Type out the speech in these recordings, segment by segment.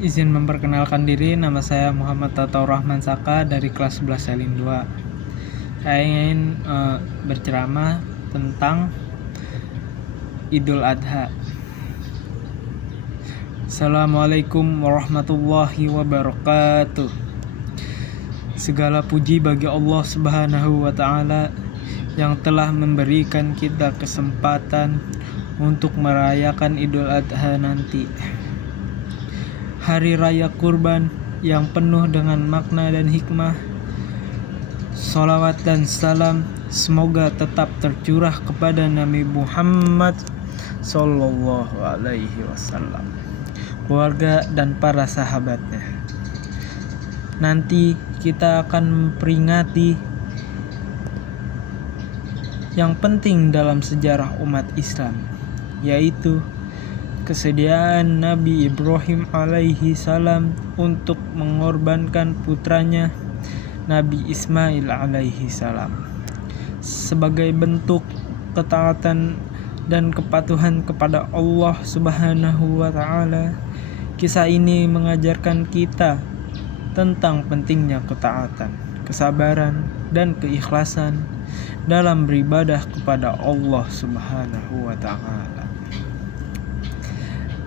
Izin memperkenalkan diri, nama saya Muhammad Tautaur Rahman Saka dari kelas 11 Salim 2. Saya ingin berceramah tentang Idul Adha. Assalamualaikum warahmatullahi wabarakatuh. Segala puji bagi Allah Subhanahu wa Ta'ala yang telah memberikan kita kesempatan untuk merayakan Idul Adha nanti. Hari Raya Kurban yang penuh dengan makna dan hikmah. Salawat dan salam semoga tetap tercurah kepada Nabi Muhammad Sallallahu Alaihi Wasallam, keluarga dan para sahabatnya. Nanti kita akan memperingati yang penting dalam sejarah umat Islam, yaitu kesediaan Nabi Ibrahim alaihi salam untuk mengorbankan putranya Nabi Ismail alaihi salam sebagai bentuk ketaatan dan kepatuhan kepada Allah Subhanahu wa Ta'ala. Kisah ini mengajarkan kita tentang pentingnya ketaatan, kesabaran, dan keikhlasan dalam beribadah kepada Allah Subhanahu wa Ta'ala.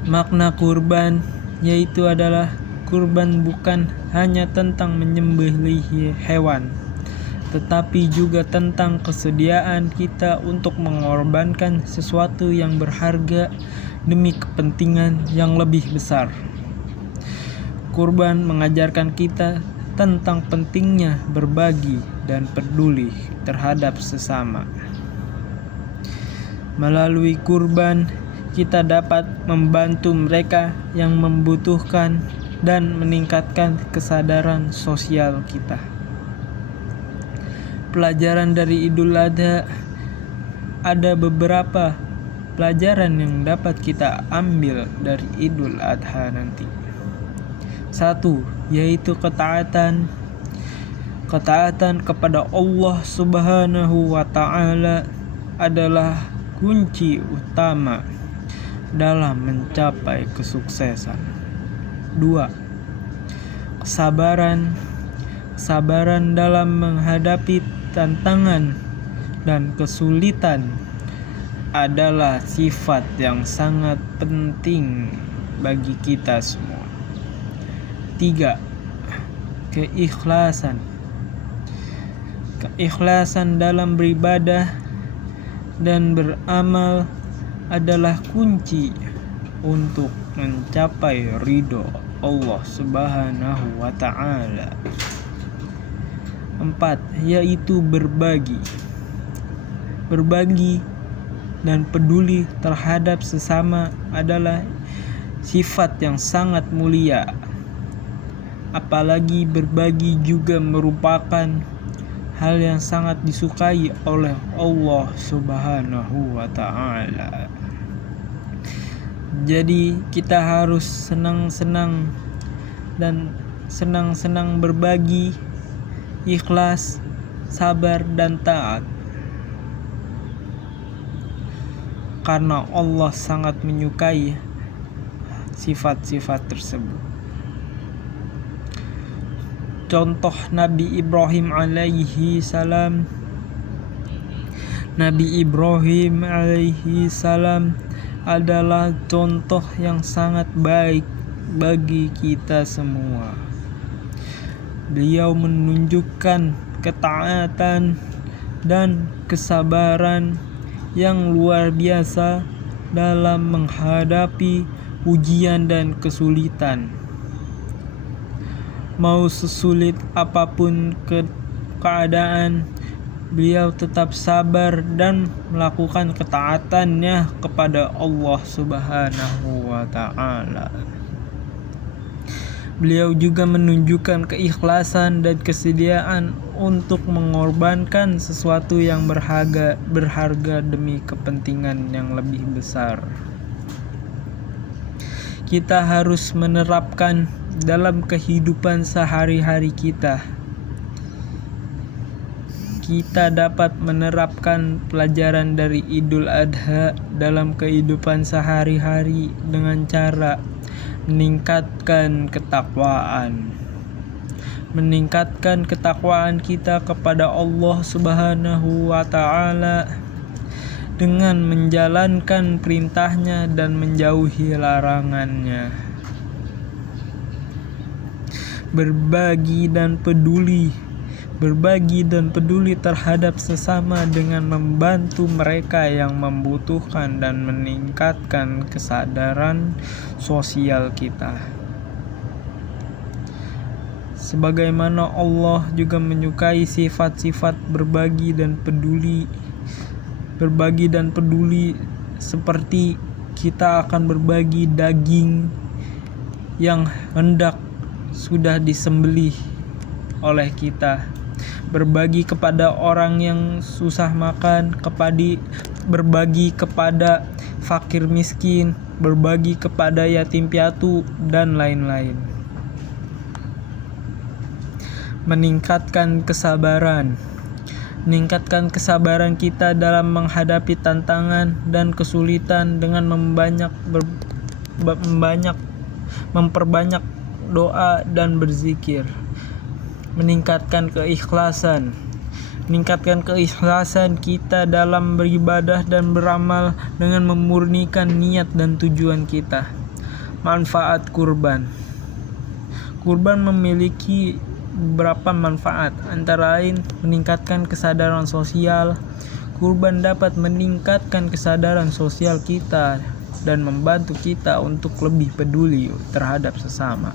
Makna kurban yaitu adalah kurban bukan hanya tentang menyembelih hewan, tetapi juga tentang kesediaan kita untuk mengorbankan sesuatu yang berharga demi kepentingan yang lebih besar. Kurban mengajarkan kita tentang pentingnya berbagi dan peduli terhadap sesama. Melalui kurban kita dapat membantu mereka yang membutuhkan dan meningkatkan kesadaran sosial kita. Pelajaran dari Idul Adha, ada beberapa pelajaran yang dapat kita ambil dari Idul Adha nanti. 1. Yaitu ketaatan. Ketaatan kepada Allah Subhanahu wa Ta'ala adalah kunci utama dalam mencapai kesuksesan. 2. Kesabaran. Kesabaran dalam menghadapi tantangan dan kesulitan adalah sifat yang sangat penting bagi kita semua. 3. Keikhlasan. Keikhlasan dalam beribadah dan beramal adalah kunci untuk mencapai ridho Allah Subhanahu wa Ta'ala. 4. Yaitu berbagi. Berbagi dan peduli terhadap sesama adalah sifat yang sangat mulia. Apalagi berbagi juga merupakan hal yang sangat disukai oleh Allah Subhanahu wa Ta'ala. Jadi kita harus senang-senang berbagi, ikhlas, sabar, dan taat. Karena Allah sangat menyukai sifat-sifat tersebut. Contoh Nabi Ibrahim alaihi salam. Nabi Ibrahim alaihi salam adalah contoh yang sangat baik bagi kita semua. Beliau menunjukkan ketaatan dan kesabaran yang luar biasa dalam menghadapi ujian dan kesulitan. Mau sesulit apapun keadaan, beliau tetap sabar dan melakukan ketaatannya kepada Allah Subhanahu wa Ta'ala. Beliau juga menunjukkan keikhlasan dan kesediaan untuk mengorbankan sesuatu yang berharga demi kepentingan yang lebih besar. Kita harus menerapkan dalam kehidupan sehari-hari kita. Kita dapat menerapkan pelajaran dari Idul Adha dalam kehidupan sehari-hari dengan cara meningkatkan ketakwaan. Meningkatkan ketakwaan kita kepada Allah Subhanahu wa Ta'ala dengan menjalankan perintahnya dan menjauhi larangannya. Berbagi dan peduli terhadap sesama dengan membantu mereka yang membutuhkan dan meningkatkan kesadaran sosial kita. Sebagaimana Allah juga menyukai sifat-sifat berbagi dan peduli seperti kita akan berbagi daging yang hendak sudah disembelih oleh kita, berbagi kepada orang yang susah makan, berbagi kepada fakir miskin, berbagi kepada yatim piatu, dan lain-lain. Meningkatkan kesabaran kita dalam menghadapi tantangan dan kesulitan dengan memperbanyak doa dan berzikir. Meningkatkan keikhlasan kita dalam beribadah dan beramal dengan memurnikan niat dan tujuan kita. Manfaat kurban memiliki beberapa manfaat, antara lain meningkatkan kesadaran sosial. Kurban dapat meningkatkan kesadaran sosial kita dan membantu kita untuk lebih peduli terhadap sesama.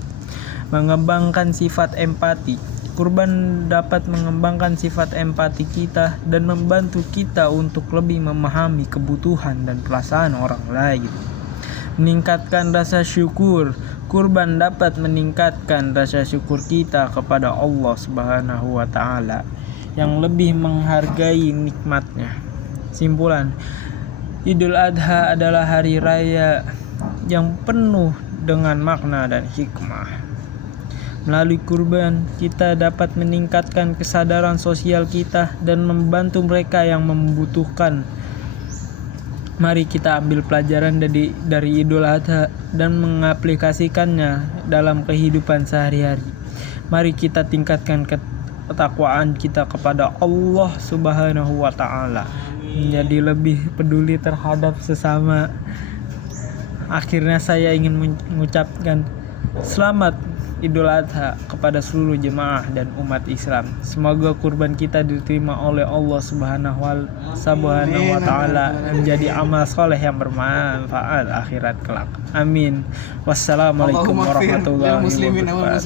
Mengembangkan sifat empati. Kurban dapat mengembangkan sifat empati kita dan membantu kita untuk lebih memahami kebutuhan dan perasaan orang lain. Meningkatkan rasa syukur. Kurban dapat meningkatkan rasa syukur kita kepada Allah Subhanahu wa Ta'ala yang lebih menghargai nikmatnya. Simpulan, Idul Adha adalah hari raya yang penuh dengan makna dan hikmah. Melalui kurban, kita dapat meningkatkan kesadaran sosial kita dan membantu mereka yang membutuhkan. Mari kita ambil pelajaran dari Idul Adha dan mengaplikasikannya dalam kehidupan sehari-hari. Mari kita tingkatkan ketakwaan kita kepada Allah Subhanahu wa Ta'ala, menjadi lebih peduli terhadap sesama. Akhirnya saya ingin mengucapkan selamat Idul Adha kepada seluruh jemaah dan umat Islam. Semoga kurban kita diterima oleh Allah Subhanahu wa Ta'ala menjadi amal soleh yang bermanfaat akhirat kelak. Amin. Wassalamualaikum warahmatullahi wabarakatuh.